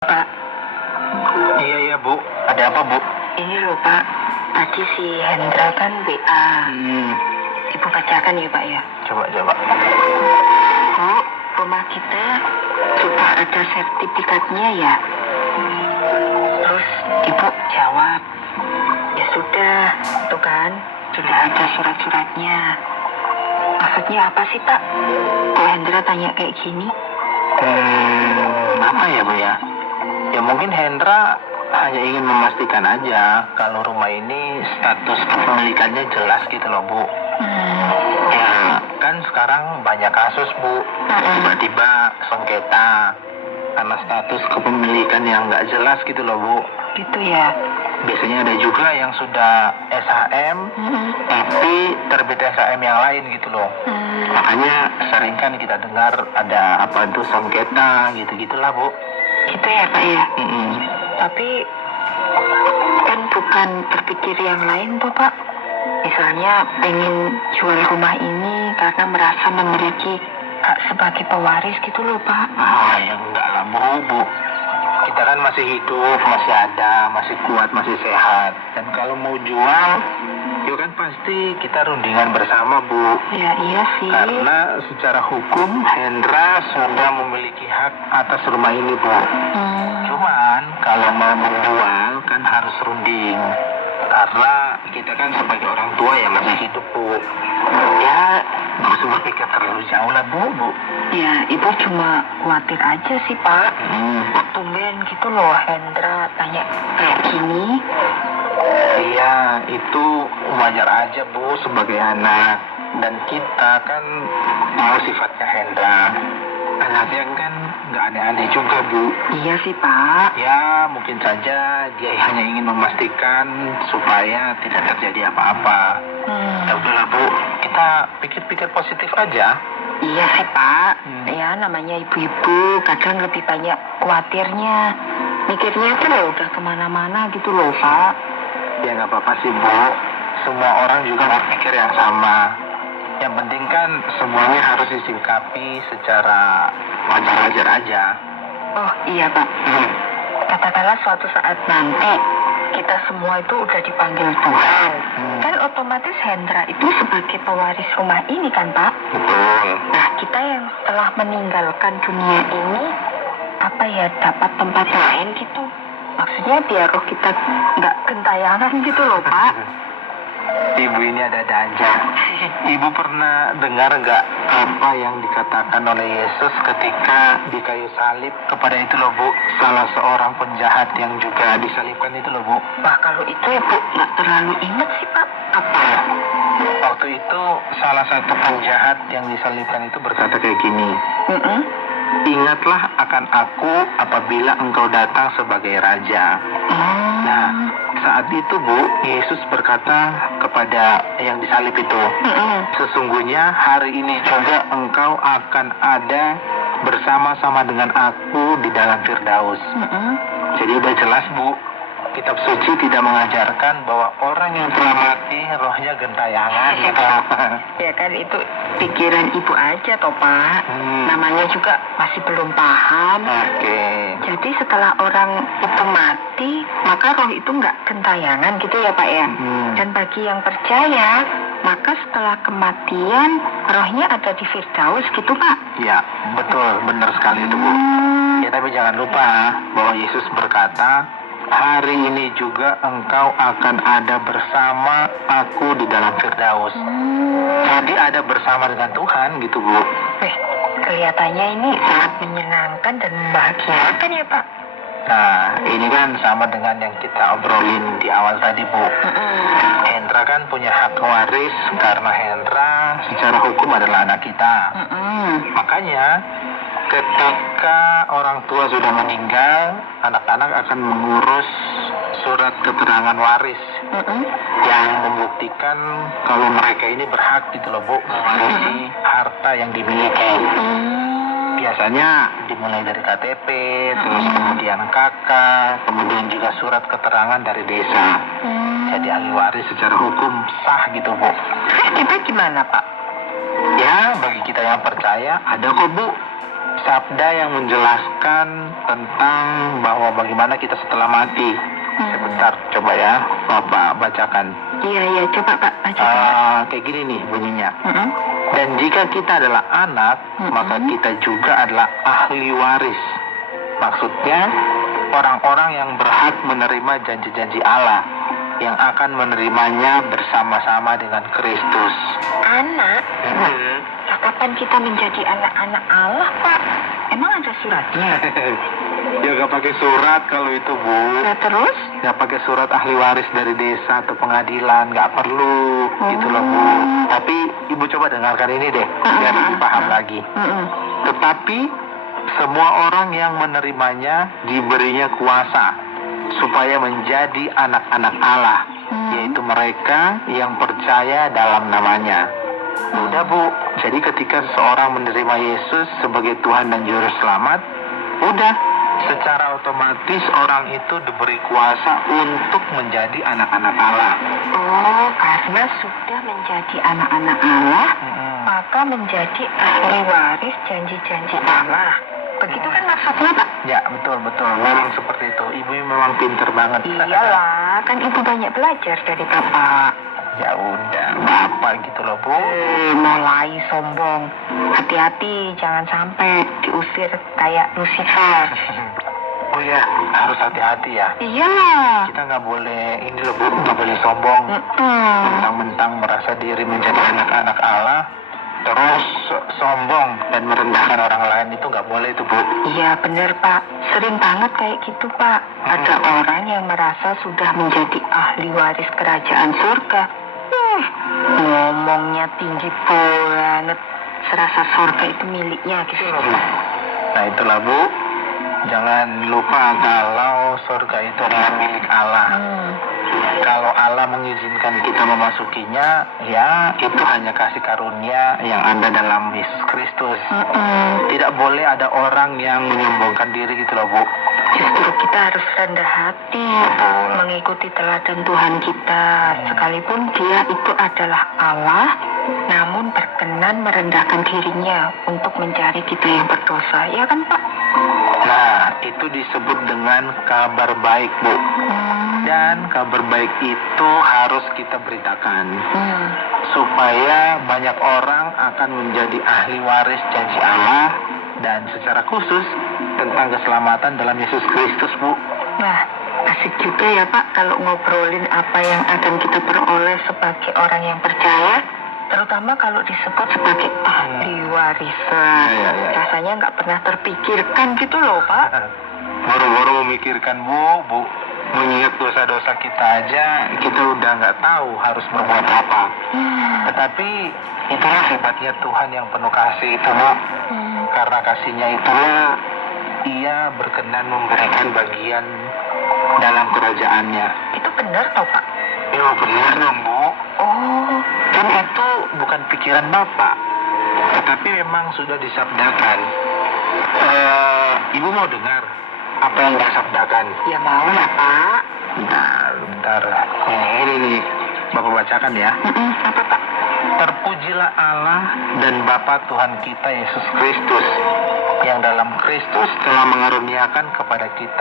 Pak, Iya iya Bu, ada apa Bu? ini loh Pak, tadi si Hendra kan WA. Ibu bacakan ya Pak ya. Coba. Bu, rumah kita sudah ada sertifikatnya ya. Terus Ibu jawab, ya sudah, tuh kan, sudah ada surat-suratnya. Maksudnya apa sih Pak? Kok Hendra tanya kayak gini? Apa ya Bu ya? Ya mungkin Hendra hanya ingin memastikan aja kalau rumah ini status kepemilikannya jelas gitu loh Bu. Ya kan sekarang banyak kasus Bu, tiba-tiba sengketa karena status kepemilikan yang nggak jelas gitu loh Bu. Gitu ya. Biasanya ada juga yang sudah SHM tapi terbit SHM yang lain gitu loh. Makanya sering kan kita dengar ada apa itu sengketa gitu-gitulah Bu. Gitu ya Pak ya. Tapi kan bukan berpikir yang lain tuh Pak. Misalnya pengen jual rumah ini karena merasa memiliki hak sebagai pewaris gitu loh Pak. Ya enggak lah Bu. Kita kan masih hidup, masih ada, masih kuat, masih sehat. Dan kalau mau jual, ya kan pasti kita rundingan bersama Bu. Ya iya sih. Karena secara hukum Hendra sudah memiliki hak atas rumah ini Bu. Cuman kalau mau menjual kan harus runding. Karena kita kan sebagai orang tua yang masih hidup Bu. Ya nggak usah berpikir terlalu jauh lah Bu. Ya Ibu cuma khawatir aja sih Pak. Tumben gitu loh Hendra tanya kayak gini. Iya itu wajar aja Bu sebagai anak. Dan kita kan tahu sifatnya Hendra. Anaknya kan nggak aneh-aneh juga Bu. Iya sih Pak. Ya mungkin saja dia hanya ingin memastikan supaya tidak terjadi apa-apa. Ya udahlah Bu, kita pikir-pikir positif aja. Iya sih Pak. Ya namanya ibu-ibu kadang lebih banyak khawatirnya. Mikirnya tuh loh udah kemana-mana gitu loh Pak. Ya nggak apa-apa sih Bu. Semua orang juga berpikir yang sama. Yang penting kan semuanya harus disikapi secara wajar-wajar aja. Oh iya Pak. Katakanlah suatu saat nanti kita semua itu udah dipanggil Tuhan. Kan otomatis Hendra itu sebagai pewaris rumah ini kan Pak. Betul. Nah kita yang telah meninggalkan dunia ini apa ya dapat tempat lain gitu. Maksudnya biar roh kita nggak gentayangan gitu loh Pak. Ibu ini ada-ada aja. Ibu pernah dengar nggak apa yang dikatakan oleh Yesus ketika di kayu salib kepada itu loh Bu, salah seorang penjahat yang juga disalibkan itu loh Bu. Wah kalau itu Ibu nggak terlalu ingat sih Pak. Apa? Waktu itu salah satu penjahat yang disalibkan itu berkata kayak gini. Ingatlah akan aku apabila engkau datang sebagai raja. Nah, saat itu Bu, Yesus berkata kepada yang disalib itu, sesungguhnya hari ini juga engkau akan ada bersama-sama dengan aku di dalam Firdaus. Jadi udah jelas Bu, kitab suci tidak mengajarkan bahwa orang yang telah mati rohnya gentayangan gitu. Ya kan itu pikiran ibu aja toh Pak. Namanya juga masih belum paham. Oke. Jadi setelah orang itu mati, maka roh itu nggak gentayangan gitu ya Pak ya. Dan bagi yang percaya, maka setelah kematian rohnya ada di Firdaus gitu Pak. Ya, betul, benar sekali itu Bu. Ya tapi jangan lupa bahwa Yesus berkata, hari ini juga engkau akan ada bersama aku di dalam Firdaus. Jadi ada bersama dengan Tuhan gitu Bu. Kelihatannya ini sangat menyenangkan dan membahagiakan ya Pak. Nah ini kan sama dengan yang kita obrolin di awal tadi Bu. Hendra kan punya hak waris karena Hendra secara hukum adalah anak kita. Makanya ketika orang tua sudah meninggal, anak-anak akan mengurus surat keterangan waris yang membuktikan kalau mereka ini berhak gitu loh Bu mewarisi harta yang dimiliki. Biasanya dimulai dari KTP, terus kemudian KK, kemudian juga surat keterangan dari desa. Jadi ahli waris secara hukum sah gitu Bu. Kita gimana Pak? Ya bagi kita yang percaya ada kok Bu. sabda yang menjelaskan tentang bahwa bagaimana kita setelah mati. Sebentar, coba ya Bapak bacakan. Iya, coba Pak bacakan. Kayak gini nih bunyinya. Dan jika kita adalah anak, maka kita juga adalah ahli waris. Maksudnya, orang-orang yang berhak menerima janji-janji Allah, yang akan menerimanya bersama-sama dengan Kristus. Anak? Lah, kapan kita menjadi anak-anak Allah, Pak? Emang ada suratnya? Ya gak pakai surat kalau itu, Bu. Nah, terus? Gak pakai surat ahli waris dari desa atau pengadilan, gak perlu gitu loh, Bu. Tapi Ibu coba dengarkan ini deh, biar Ibu paham lagi. Tetapi semua orang yang menerimanya diberinya kuasa supaya menjadi anak-anak Allah, yaitu mereka yang percaya dalam namanya. Udah, Bu. Jadi ketika seseorang menerima Yesus sebagai Tuhan dan Juru Selamat, udah, secara otomatis orang itu diberi kuasa untuk menjadi anak-anak Allah. Oh, karena sudah menjadi anak-anak Allah, maka menjadi ahli waris janji-janji Allah. Begitu kan maksudnya, Pak? Ya, betul. Memang seperti itu. Ibu memang pinter banget. Iyalah, kan Ibu banyak belajar dari Bapak. Ya udah, Bapak gitu loh, Bu. Mulai sombong. Hati-hati, jangan sampai diusir kayak Lucifer. Oh ya, harus hati-hati ya. Iyalah. Kita nggak boleh ini loh, Bu, nggak boleh sombong. Mentang-mentang merasa diri menjadi anak-anak Allah, terus sombong dan merendahkan orang lain, itu nggak boleh itu, Bu. Iya bener, Pak. Sering banget kayak gitu, Pak. Ada orang yang merasa sudah menjadi ahli waris kerajaan surga. Ngomongnya tinggi banget. Serasa surga itu miliknya gitu loh, Pak. Nah itulah, Bu. Jangan lupa kalau surga itu adalah milik Allah. Kalau Allah mengizinkan kita memasukinya, ya itu hanya kasih karunia yang ada dalam Yesus Kristus. Tidak boleh ada orang yang menyombongkan diri gitu loh, Bu. Justru kita harus rendah hati, mengikuti teladan Tuhan kita. Sekalipun dia itu adalah Allah, namun berkenan merendahkan dirinya untuk mencari kita yang berdosa. Ya kan, Pak? Nah, itu disebut dengan kabar baik, Bu. Dan kabar baik itu harus kita beritakan. Supaya banyak orang akan menjadi ahli waris janji Allah, dan secara khusus tentang keselamatan dalam Yesus Kristus, Bu. Nah, asik juga ya, Pak, kalau ngobrolin apa yang akan kita peroleh sebagai orang yang percaya, terutama kalau disebut sebagai ahli warisan. Rasanya nggak pernah terpikirkan gitu loh, Pak. Baru-baru memikirkan, Bu. Mengingat dosa-dosa kita aja, kita udah nggak tahu harus berbuat apa. Tetapi itulah hebatnya Tuhan yang penuh kasih itu, Bu. Karena kasihnya itulah Ia berkenan memberikan bagian dalam kerajaannya. Itu benar toh, Pak? Ya benar dong, Bu. Oh, Kan itu bukan pikiran Bapak, tetapi memang sudah disabdakan. Ibu mau dengar apa yang disabdakan? ya mau lah, Pak. Bentar. Ini nih, Bapak bacakan ya. Apa, Pak? Terpujilah Allah dan Bapa Tuhan kita Yesus Kristus, yang dalam Kristus telah mengaruniakan kepada kita